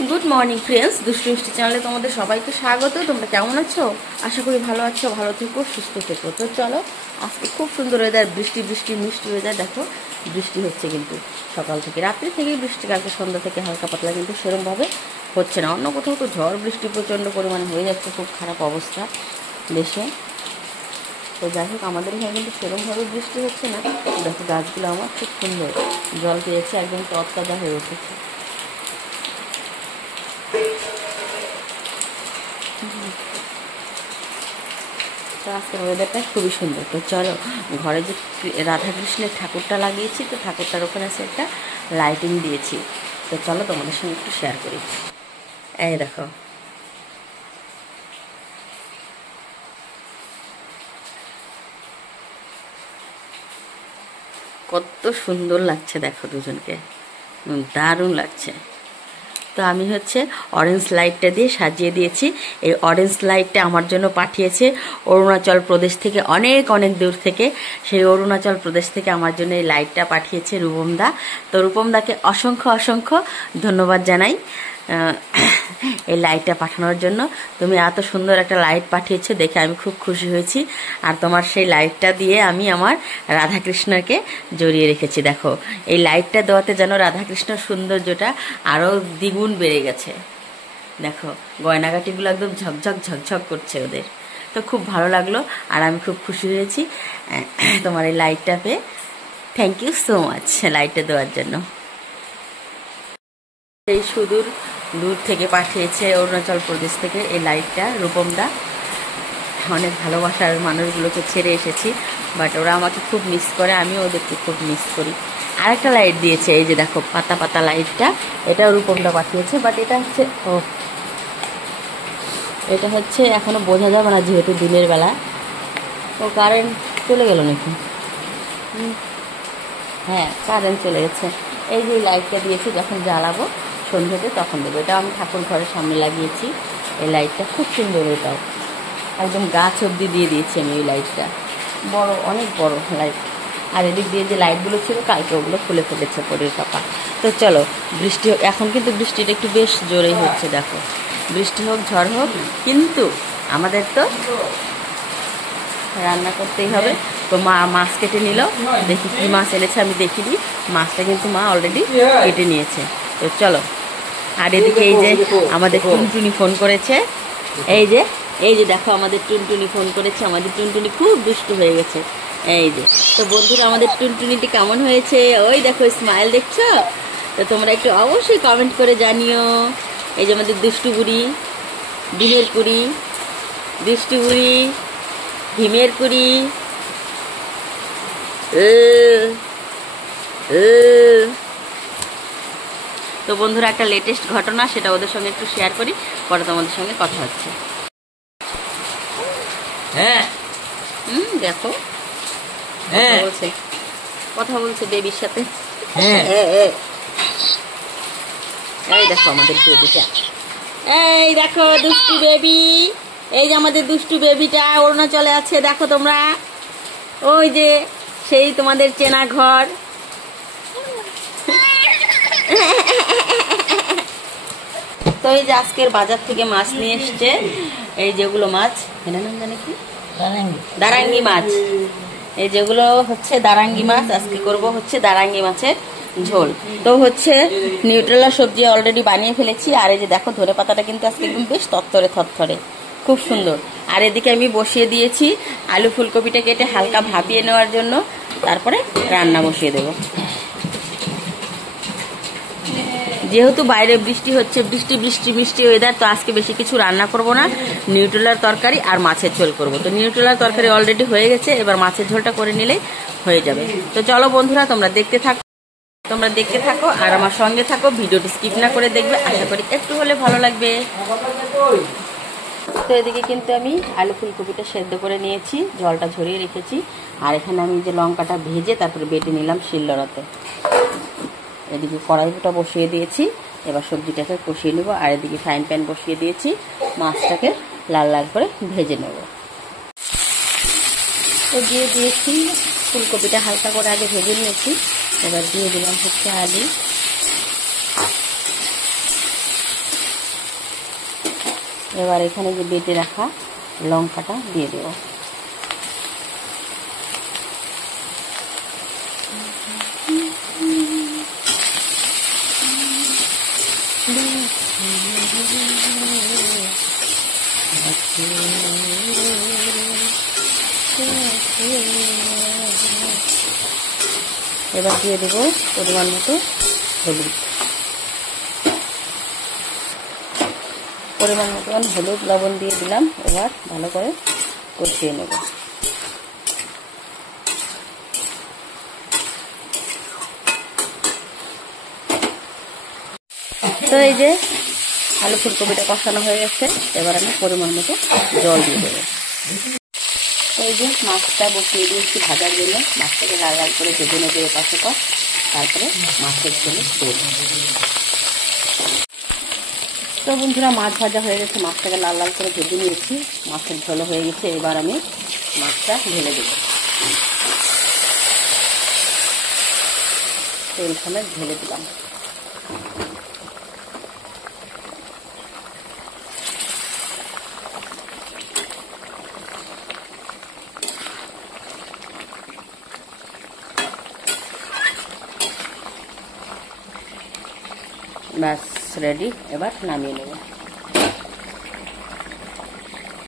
Good morning friends दुष्टु मिष्टि चैनले तुम्हारे सबाइके स्वागत। तुम्हारा केमन आछो? आशा करी भालो आछो, भालो থেকো, सुस्थ থেকো। तो चलो आज के खूब सुंदर वेदार, बृष्टि बृष्टि मिष्टि वेदार। देखो बृष्टि होच्छे किन्तु सकाल थेके रात्रि थेके बृष्टि, कालके सन्ধ্যা থেকে হালকা পাতলা, কিন্তু সেরকম ভাবে হচ্ছে না। অন্য কোথাও তো ঝড় বৃষ্টি প্রচণ্ড পরিমাণে হয়ে যাচ্ছে, খুব খারাপ অবস্থা দেশে। তো যাই হোক আমাদের এখানে কিন্তু সেরকমভাবে বৃষ্টি হচ্ছে না। দেখো গাছগুলো আমার খুব সুন্দর জল পেয়েছে, একদম তরতাজা হয়ে উঠেছে। তো আজকের ওয়েদারটা খুবই সুন্দর। তো চলো ঘরে যে রাধাকৃষ্ণের ঠাকুরটা লাগিয়েছি, তো ঠাকুরটার ওখানে আছে একটা লাইটিং দিয়েছি। তো চলো তোমাদের সঙ্গে একটু শেয়ার করি। এই দেখো কত সুন্দর লাগছে, দেখো দুজনকে দারুণ লাগছে। তো আমি হচ্ছে অরেঞ্জ লাইটটা দিয়ে সাজিয়ে দিয়েছি। এই অরেঞ্জ লাইটটা আমার জন্য পাঠিয়েছে অরুণাচল প্রদেশ থেকে, অনেক অনেক দূর থেকে। সেই অরুণাচল প্রদেশ থেকে আমার জন্য এই লাইটটা পাঠিয়েছে রূপমদা। তো রূপমদাকে অসংখ্য অসংখ্য ধন্যবাদ জানাই এই লাইটটা পাঠানোর জন্য। তুমি এত সুন্দর একটা লাইট পাঠিয়েছো দেখে আমি খুব খুশি হয়েছি। আর তোমার সেই লাইটটা দিয়ে আমি আমার রাধাকৃষ্ণকে জড়িয়ে রেখেছি। দেখো এই লাইটটা দেওয়াতে যেন রাধাকৃষ্ণর সৌন্দর্যটা আরও দ্বিগুণ বেড়ে গেছে। দেখো গয়নাগাটিগুলো একদম ঝকঝক ঝকঝক করছে ওদের। তো খুব ভালো লাগলো আর আমি খুব খুশি হয়েছি তোমার এই লাইটটা পেয়ে। থ্যাংক ইউ সো মাচ লাইটটা দেওয়ার জন্য। এই সুদূর দূর থেকে পাঠিয়েছে অরুণাচল প্রদেশ থেকে এই লাইটটা রূপমদা। অনেক ভালোবাসার মানুষগুলোকে ছেড়ে এসেছি, বাট ওরা আমাকে খুব মিস করে, আমিও ওদেরকে খুব মিস করি। আর একটা লাইট দিয়েছে, এই যে দেখো পাতা পাতা লাইটটা, এটাও রূপমদা পাঠিয়েছে। বাট এটা হচ্ছে এটা হচ্ছে এখনো বোঝা যাবে না যেহেতু দিনের বেলা। ও কারেন্ট চলে গেল নাকি? হ্যাঁ কারেন্ট চলে গেছে। এই যে লাইটটা দিয়েছি, যখন জ্বালাবো সন্ধ্যাতে তখন দেবো। এটা আমি ঠাকুর ঘরের সামনে লাগিয়েছি। এই লাইটটা খুব সুন্দর, এটাও একদম গাছ অবধি দিয়ে দিয়েছি আমি। এই লাইটটা বড়, অনেক বড় লাইট। আর এদিক দিয়ে যে লাইটগুলো ছিল কালকে ওগুলো খুলে ফেলেছে পরের পাপা। তো চলো বৃষ্টি হোক, এখন কিন্তু বৃষ্টিটা একটু বেশ জোরেই হচ্ছে। দেখো বৃষ্টি হোক ঝড় হোক, কিন্তু আমাদের তো রান্না করতেই হবে। তো মা মাছ কেটে নিল, দেখি কী মাছ এনেছে আমি দেখিনি। মাছটা কিন্তু মা অলরেডি কেটে নিয়েছে। তো চলো। আর এদিকে এই যে আমাদের টুনটুনি ফোন করেছে, এই যে দেখো আমাদের টুনটুনি ফোন করেছে। আমাদের টুনটুনি খুব দুষ্টু হয়ে গেছে। এই যে তো বন্ধুরা আমাদের টুনটুনিটি কেমন হয়েছে, ওই দেখো স্মাইল দেখছো। তো তোমরা একটু অবশ্যই কমেন্ট করে জানিও। এই যে আমাদের দুষ্টু বুড়ি, ডিমের কুড়ি, দুষ্টু বুড়ি, ভীমের কুড়ি। তো বন্ধুরা একটা লেটেস্ট ঘটনা, সেটা ওদের সঙ্গে একটু শেয়ার করি, পরে তোমাদের সঙ্গে কথা হচ্ছে। হ্যাঁ দেখো কথা বলছে বেবির সাথে। এই দেখো আমাদের বেবিটা, এই দেখো দুষ্টু বেবি। এই যে আমাদের দুষ্টু বেবিটা অরুণাচলে আছে, দেখো তোমরা। ওই যে সেই তোমাদের চেনা ঘর। তো এই যে আজকের বাজার থেকে মাছ নিয়ে এসছে, এই যেগুলো মাছ, এটার নাম জানে কি, দারাঙ্গি মাছ। এই যেগুলো হচ্ছে দারাঙ্গি মাছ। আজকে করব হচ্ছে দারাঙ্গি মাছের ঝোল। তো হচ্ছে নিউট্রেলা সবজি অলরেডি বানিয়ে ফেলেছি। আর এই যে দেখো ধনে পাতাটা কিন্তু আজকে একদম বেশ থরথরে থরথরে, খুব সুন্দর। আর এদিকে আমি বসিয়ে দিয়েছি আলু ফুলকপিটা কেটে হালকা ভাপিয়ে নেওয়ার জন্য, তারপরে রান্না বসিয়ে দেব। যেহেতু বাইরে বৃষ্টি হচ্ছে, বৃষ্টি বৃষ্টি বৃষ্টি ওয়েদার, তো আজকে বেশি কিছু রান্না করব না। নিউট্রেলার তরকারি আর মাছের ঝোল করব। তো নিউট্রেলার তরকারি অলরেডি হয়ে গেছে, এবার মাছের ঝোলটা করে নিলেই হয়ে যাবে। তো চলো বন্ধুরা তোমরা দেখতে থাকো আর আমার সঙ্গে থাকো, ভিডিওটি স্কিপ না করে দেখবে, আশা করি একটু হলে ভালো লাগবে। তো এদিকে কিন্তু আমি আলু ফুলকপিটা সেদ্ধ করে নিয়েছি, জলটা ঝরিয়ে রেখেছি। আর এখানে আমি যে লঙ্কাটা ভেজে তারপরে বেটে নিলাম শিলনোড়াতে। এদিকে কড়াইটা বসিয়ে দিয়েছি, এবার সবজিটাকে কষিয়ে নেব। আর এদিকে ফ্রাইং প্যান বসিয়ে দিয়েছি, মাছটাকে লাল লাল করে ভেজে নেব। তো দিয়ে দিয়েছি ফুলকপিটা হালকা করে আগে ভেজে নিয়েছি। এবার দিয়ে দিলাম হচ্ছে আলু। এবার এখানে যে বেটে রাখা লঙ্কাটা দিয়ে দেব। এবার দিয়ে দেব পরিমাণ মতো হলুদ, পরিমাণ মতন হলুদ লবণ দিয়ে দিলাম। এবার ভালো করে কষিয়ে নেব। তো এই যে আলু ফুলকপিটা কষানো হয়ে গেছে, এবার আমি পরিমাণ মতো জল দিয়ে দেবো। এই যে মাছটা বসিয়ে দিয়েছি ভাজার জন্য, মাছটাকে লাল লাল করে ভেজে নেবে এপাশে পর, তারপরে মাছের ঝোলে দেবো। তো বন্ধুরা মাছ ভাজা হয়ে গেছে, মাছটাকে লাল লাল করে ভেজে নিয়েছি, মাছের ঝোল হয়ে গেছে। এবার আমি মাছটা ঢেলে দেবো, তেল সমেত ঢেলে দিলাম। ব্যাস রেডি, এবার নামিয়ে নেব।